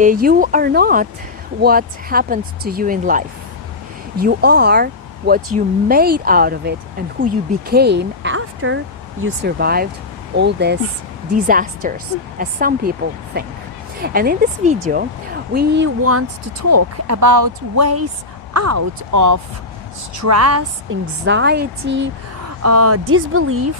You are not what happened to you in life. You are what you made out of it and who you became after you survived all these disasters, as some people think. And in this video, we want to talk about ways out of stress, anxiety, disbelief,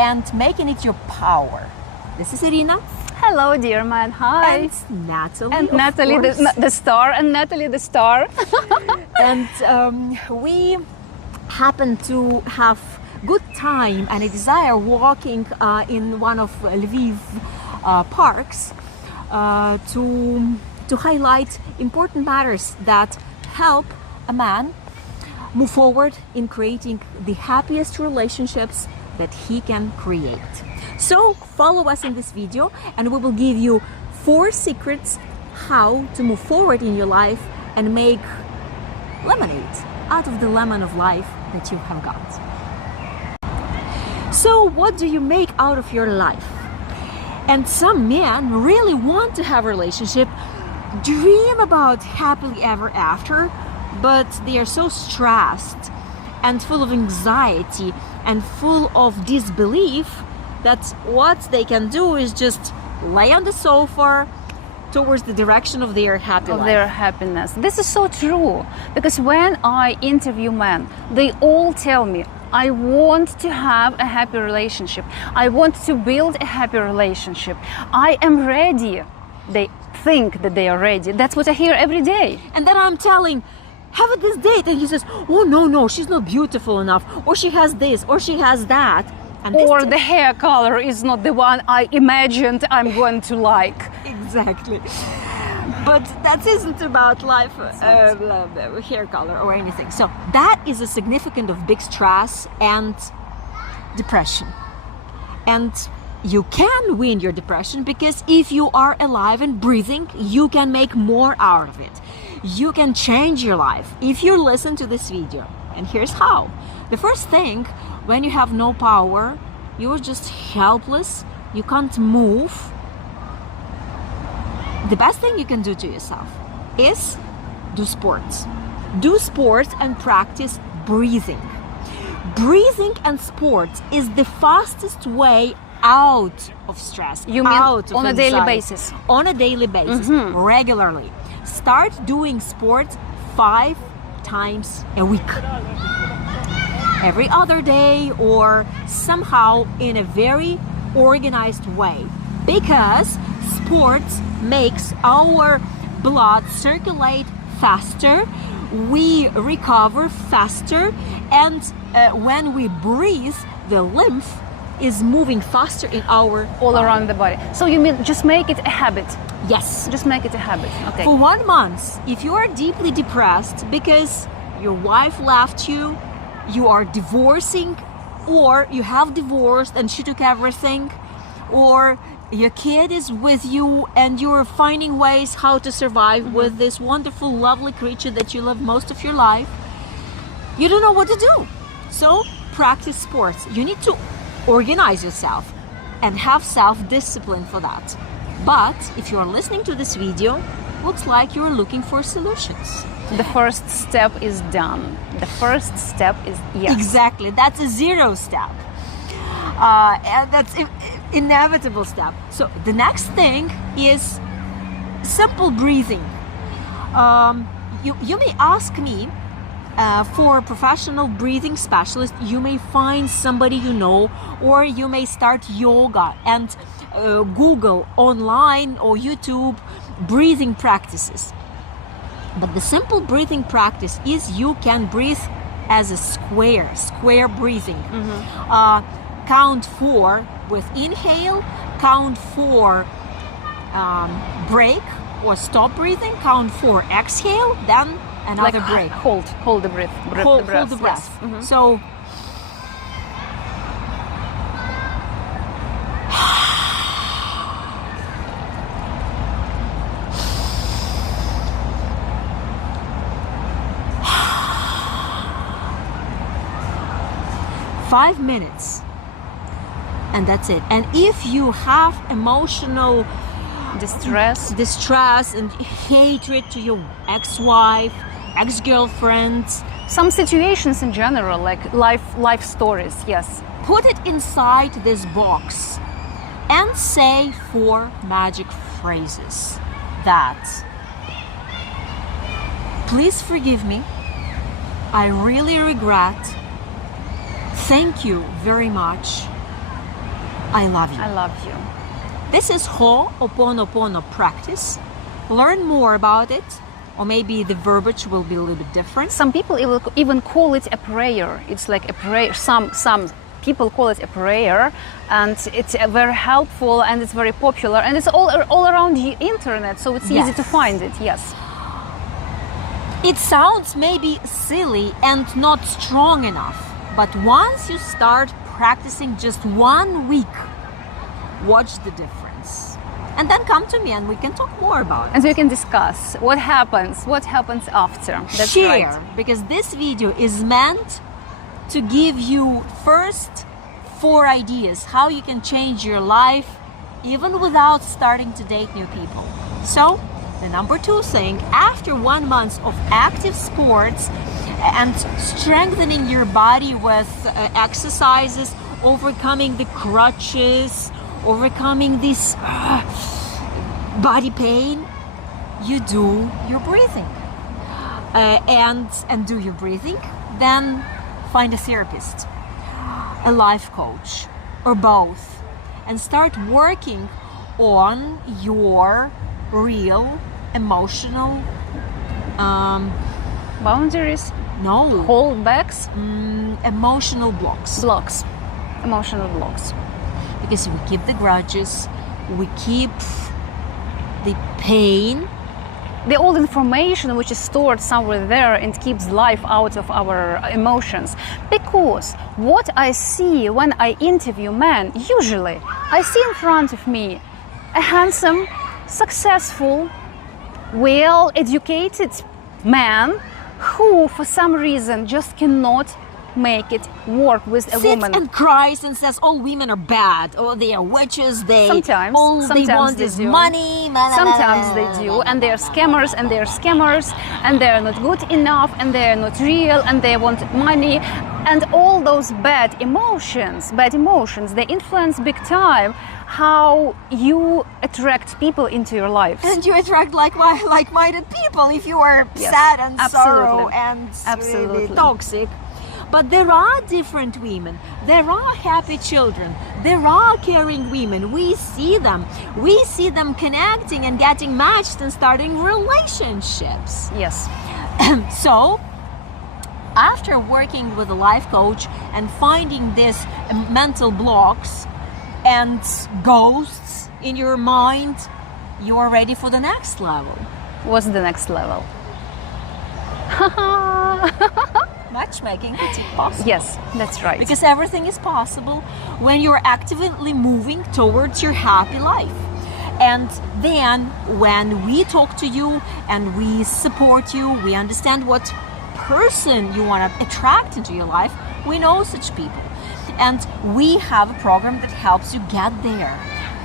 and making it your power. This is Irina. Hello, dear man. Hi. And Natalie. And Natalie, the star, and Natalie, the star. And we happen to have good time and a desire walking in one of Lviv parks to highlight important matters that help a man move forward in creating the happiest relationships that he can create. So follow us in this video and we will give you 4 secrets how to move forward in your life and make lemonade out of the lemon of life that you have got. So what do you make out of your life? And some men really want to have a relationship, dream about happily ever after, but they are so stressed and full of anxiety and full of disbelief that what they can do is just lay on the sofa towards the direction of their happy life. Their happiness. This is so true, because when I interview men, they all tell me, I want to have a happy relationship. I want to build a happy relationship. I am ready. They think that they are ready. That's what I hear every day. And then I'm telling, have this date, and he says, oh no, she's not beautiful enough, or she has this, or she has that. And or the hair color is not the one I imagined I'm going to like. Exactly. But that isn't about life, hair color or anything. So that is a significant of big stress and depression. And you can win your depression because if you are alive and breathing, you can make more out of it. You can change your life if you listen to this video. And here's how. The first thing, when you have no power, you're just helpless, you can't move. The best thing you can do to yourself is do sports. Do sports and practice breathing. Breathing and sports is the fastest way out of stress. You mean on a daily basis? On a daily basis, regularly. Start doing sports 5 times a week. Every other day or somehow in a very organized way, because sports makes our blood circulate faster, we recover faster, and when we breathe, the lymph is moving faster in our all around the body. So you mean just make it a habit? Yes. Just make it a habit. Okay. For 1 month, if you are deeply depressed because your wife left you, you are divorcing, or you have divorced and she took everything, or your kid is with you and you're finding ways how to survive with this wonderful, lovely creature that you love most of your life, you don't know what to do. So practice sports. You need to organize yourself and have self-discipline for that. But if you're listening to this video, looks like you're looking for solutions. The first step is done. The first step is yes. Exactly. That's a 0 step. And that's inevitable step. So the next thing is simple breathing. You may ask me for a professional breathing specialist. You may find somebody you know, or you may start yoga and Google online or YouTube breathing practices. But the simple breathing practice is you can breathe as a square breathing. Count 4 with inhale, count 4 break or stop breathing, count 4 exhale, then another break. Hold the breath. Hold the breath. Yes. So five minutes, and that's it. And if you have emotional distress, and hatred to your ex-wife, ex-girlfriend. some situations in general, like life stories. Yes. Put it inside this box and say 4 magic phrases that: please forgive me, I really regret, thank you very much, I love you. I love you. This is Ho'oponopono practice. Learn more about it, or maybe the verbiage will be a little bit different. Some people even call it a prayer. It's like a prayer. Some people call it a prayer, and it's very helpful, and it's very popular, and it's all around the internet, so it's easy to find it. Yes. It sounds maybe silly and not strong enough, but once you start practicing just 1 week, watch the difference. And then come to me and we can talk more about it. And so you can discuss what happens after. That's Share, right. because this video is meant to give you first 4 ideas how you can change your life even without starting to date new people. So the number 2 thing, after 1 month of active sports and strengthening your body with exercises, overcoming the crutches, overcoming this body pain, you do your breathing. And do your breathing, then find a therapist, a life coach, or both, and start working on your real emotional Boundaries, holdbacks, emotional blocks. Emotional blocks. Because we keep the grudges, we keep the pain, the old information which is stored somewhere there and keeps life out of our emotions. Because what I see when I interview men, usually I see in front of me a handsome, successful, well-educated man who for some reason just cannot make it work with a woman. Sits and cries and says all women are bad, or they are witches, they sometimes they want they is do. money. Sometimes they do, and they are scammers, and they are not good enough, and they are not real, and they want money, and all those bad emotions, they influence big time how you attract people into your lives. And you attract like-minded people if you are sad and sorrow and really toxic. But there are different women, there are happy children, there are caring women. We see them connecting and getting matched and starting relationships. Yes. So after working with a life coach and finding these mental blocks and ghosts in your mind, you are ready for the next level. What's the next level? Matchmaking, is it possible? Yes, that's right. Because everything is possible when you're actively moving towards your happy life. And then when we talk to you and we support you, we understand what person you want to attract into your life, we know such people. And we have a program that helps you get there.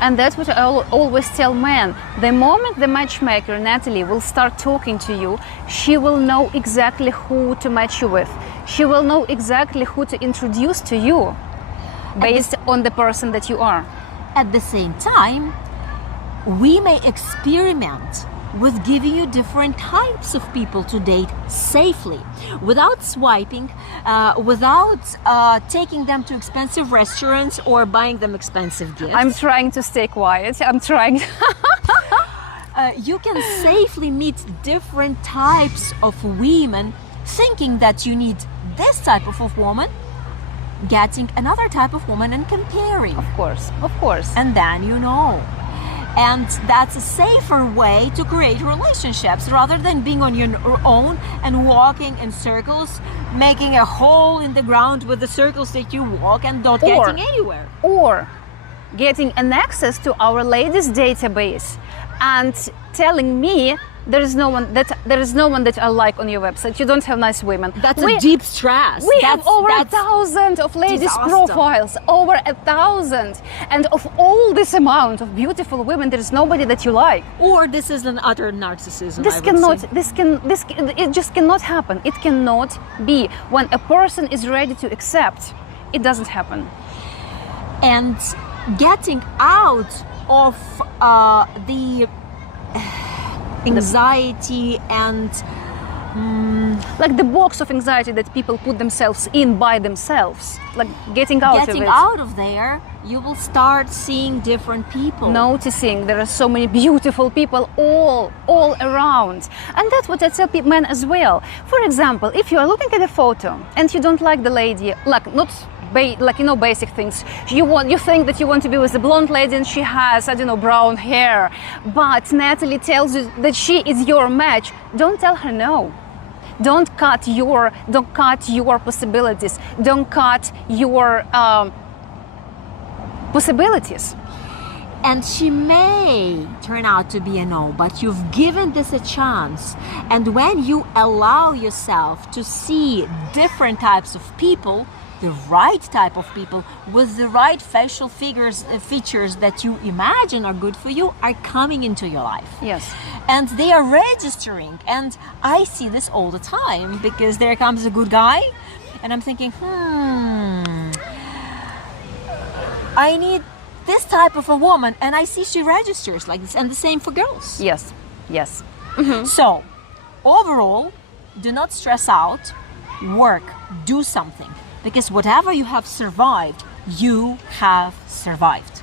And that's what I always tell men. The moment the matchmaker, Natalie, will start talking to you, she will know exactly who to match you with. She will know exactly who to introduce to you based on the person that you are. At the same time, we may experiment with giving you different types of people to date safely, without swiping, without taking them to expensive restaurants or buying them expensive gifts. I'm trying to stay quiet. I'm trying. You can safely meet different types of women, thinking that you need this type of woman, getting another type of woman and comparing. Of course. And then you know. And that's a safer way to create relationships rather than being on your own and walking in circles, making a hole in the ground with the circles that you walk and not getting anywhere. Or getting an access to our ladies database and telling me there is no one that I like on your website. You don't have nice women. That's a deep stress. We have over 1,000 of ladies' disaster. profiles, over 1,000, and of all this amount of beautiful women, there is nobody that you like. Or this is an utter narcissism. This I would cannot. say. It just cannot happen. It cannot be. When a person is ready to accept, it doesn't happen. And getting out of the anxiety and Like the box of anxiety that people put themselves in by themselves, like getting out of it. getting out of there, you will start seeing different people. Noticing there are so many beautiful people all around, and that's what I tell men as well. For example, if you are looking at a photo and you don't like the lady, like not basic things, you think that you want to be with a blonde lady and she has, I don't know, brown hair, but Natalie tells you that she is your match, don't tell her no. Don't cut your possibilities. Don't cut your possibilities. And she may turn out to be a no, but you've given this a chance. And when you allow yourself to see different types of people, the right type of people with the right facial features that you imagine are good for you are coming into your life. Yes. And they are registering. And I see this all the time, because there comes a good guy and I'm thinking, I need this type of a woman, and I see she registers like this, and the same for girls. Yes. Yes. So overall, do not stress out, work, do something, because whatever you have survived, you have survived.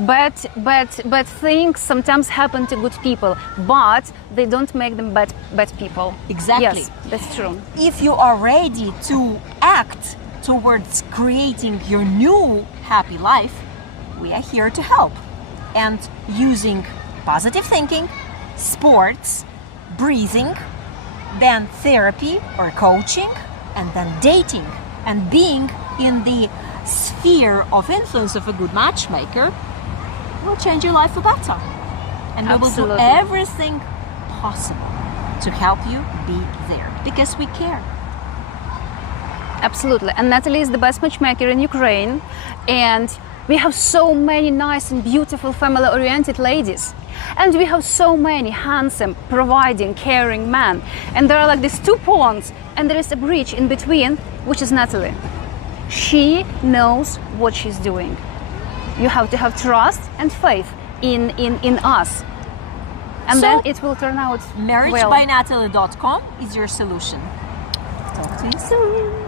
But things sometimes happen to good people, but they don't make them bad people. Exactly. Yes, that's true. If you are ready to act towards creating your new happy life, we are here to help. And using positive thinking, sports, breathing, then therapy or coaching, and then dating, and being in the sphere of influence of a good matchmaker will change your life for better. And we will do Absolutely. everything possible to help you be there, because we care. Absolutely. And Natalie is the best matchmaker in Ukraine, and we have so many nice and beautiful family-oriented ladies. And we have so many handsome, providing, caring men. And there are like these two ponds, and there is a bridge in between, which is Natalie. She knows what she's doing. You have to have trust and faith in us. And So, then it will turn out well. Marriagebynatalie.com is your solution. Talk to you soon.